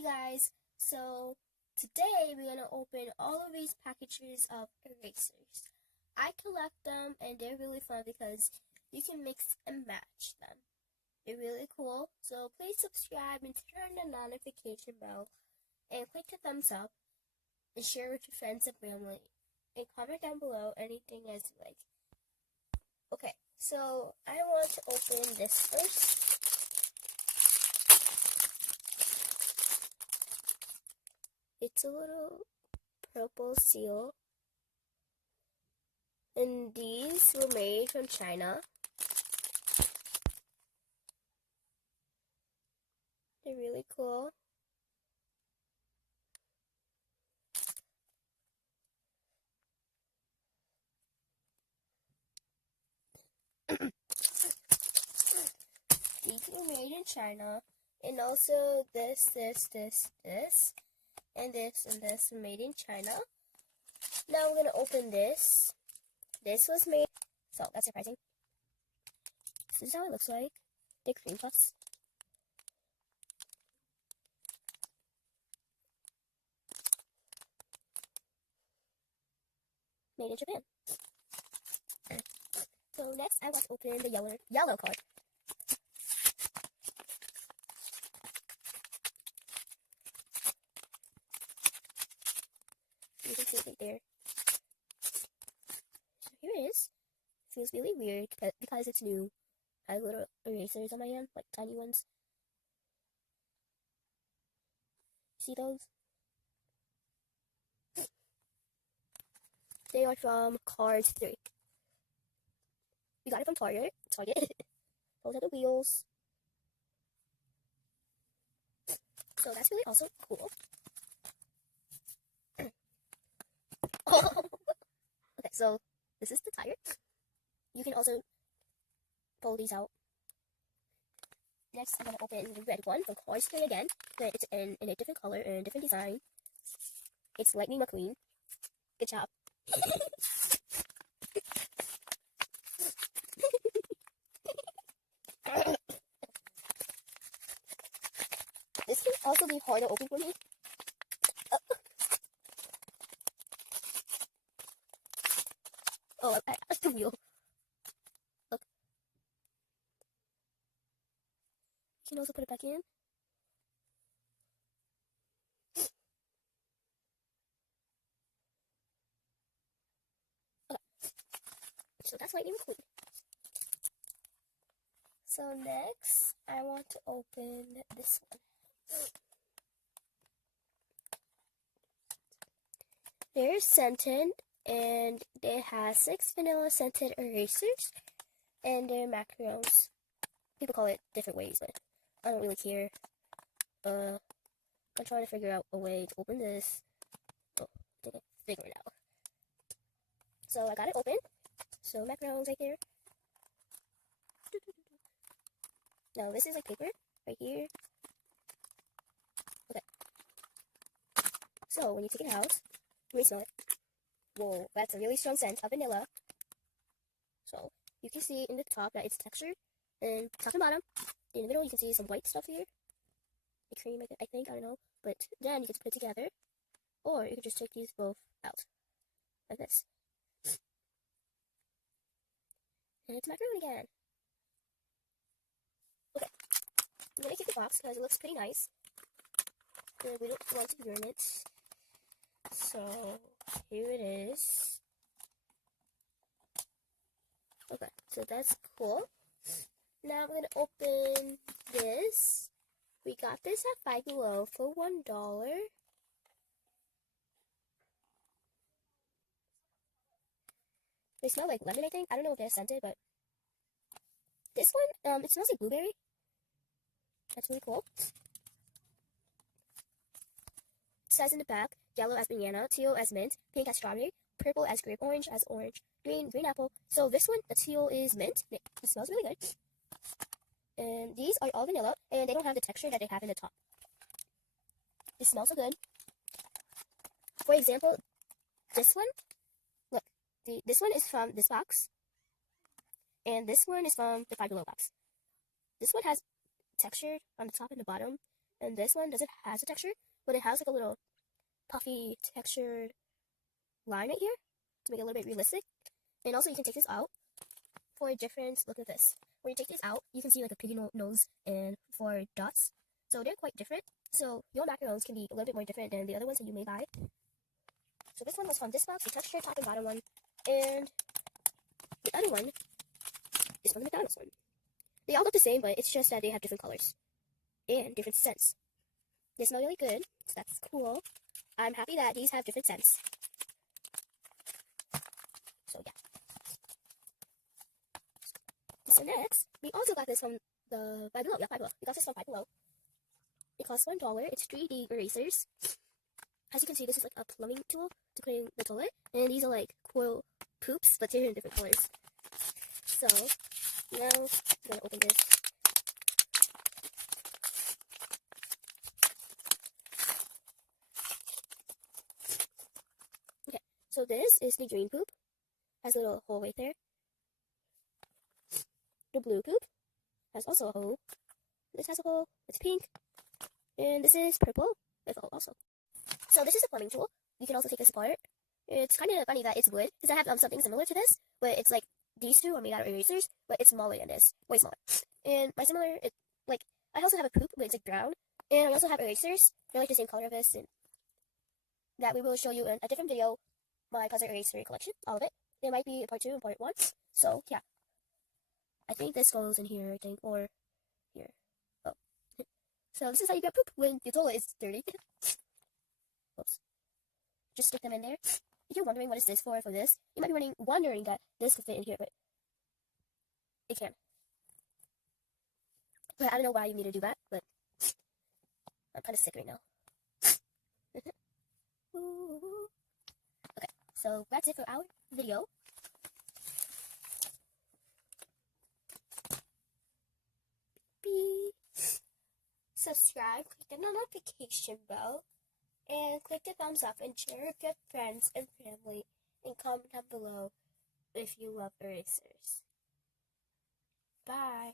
Hey guys, so today we're gonna open all of these packages of erasers. I collect them and they're really fun because you can mix and match them. They're really cool, so please subscribe and turn the notification bell and click the thumbs up and share with your friends and family. And comment down below anything as you like. Okay, so I want to open this first. It's a little purple seal. And these were made from China. They're really cool. These were made in China. And also this, and this were made in China. Now I'm gonna open this. This was made, so that's surprising. This is how it looks like. The cream puffs. Made in Japan. So next I want to open the yellow card. You can see it right there. So here it is. Feels really weird because it's new. I have little erasers on my hand, like tiny ones. See those? They are from Cars 3. We got it from Target. Those are the wheels. So that's really also cool. Okay, so this is the tire. You can also pull these out. Next, I'm going to open the red one from Cars 3 again, but it's in a different color and different design. It's Lightning McQueen. Good job. This can also be hard to open for me. Oh, I lost the wheel. Look. You can also put it back in. Okay. So that's Lightning McQueen. So next, I want to open this one. They're scented, and they have 6 vanilla scented erasers, and they're macarons. People call it different ways, but I don't really care. I'm trying to figure out a way to open this. Oh, I think I figured it out. So I got it open. So macarons right there. Now this is like paper right here. Okay. So when you take it out, you may smell it. Whoa, that's a really strong scent of vanilla. So you can see in the top that it's textured, and top and bottom. In the middle, you can see some white stuff here. The cream, I think, I don't know. But then you can put it together, or you can just take these both out like this. And it's macaron again. Okay, I'm gonna keep the box because it looks pretty nice. And we don't want to ruin it. So here it is. Okay, so that's cool. Now I'm gonna open this. We got this at Five Below for $1. They smell like lemon, I think. I don't know if they're scented, but this one, it smells like blueberry. That's really cool. It says in the back, yellow as banana, teal as mint, pink as strawberry, purple as grape, orange as orange, green apple. So this one, the teal is mint. It smells really good. And these are all vanilla, and they don't have the texture that they have in the top. It smells so good. For example, this one, look, this one is from this box, and this one is from the Five Below box. This one has texture on the top and the bottom, And this one doesn't have a texture, but it has like a little puffy textured line right here to make it a little bit realistic. And also you can take this out for a different look at this. When you take these out, you can see like a piggy nose and 4 dots. So they're quite different. So your macarons can be a little bit more different than the other ones that you may buy. So this one was from this box, the texture top and bottom one. And the other one is from the McDonald's one. They all look the same, but it's just that they have different colors and different scents. They smell really good, so that's cool. I'm happy that these have different scents. So yeah. So next, we also got this from the Five Below. Yeah, Five Below. We got this from Five Below. It costs $1. It's 3D erasers. As you can see, this is like a plumbing tool to clean the toilet. And these are like coil poops, but they're in different colors. So now I'm gonna open this. Okay, so this is the green poop. Has a little hole right there. The blue poop has also a hole. This has a hole. It's pink. And this is purple with a hole also. So this is a plumbing tool. You can also take this apart. It's kind of funny that it's wood, because I have something similar to this, but it's like these two are made out of erasers, but it's smaller than this, way smaller. And my similar, I also have a poop, but it's like brown, and I also have erasers. They're like the same color of this, and that we will show you in a different video. My puzzle eraser collection, all of it. There might be a part 2 and part 1. So yeah, I think this goes in here. I think, or here. Oh, so this is how you get poop when your toilet is dirty. Oops. Just stick them in there. If you're wondering what is this for this, you might be wondering that this could fit in here, but it can. But I don't know why you need to do that, but I'm kind of sick right now. Okay, so that's it for our video. Subscribe, click the notification bell, and click the thumbs up and share with your friends and family, and comment down below if you love erasers. Bye.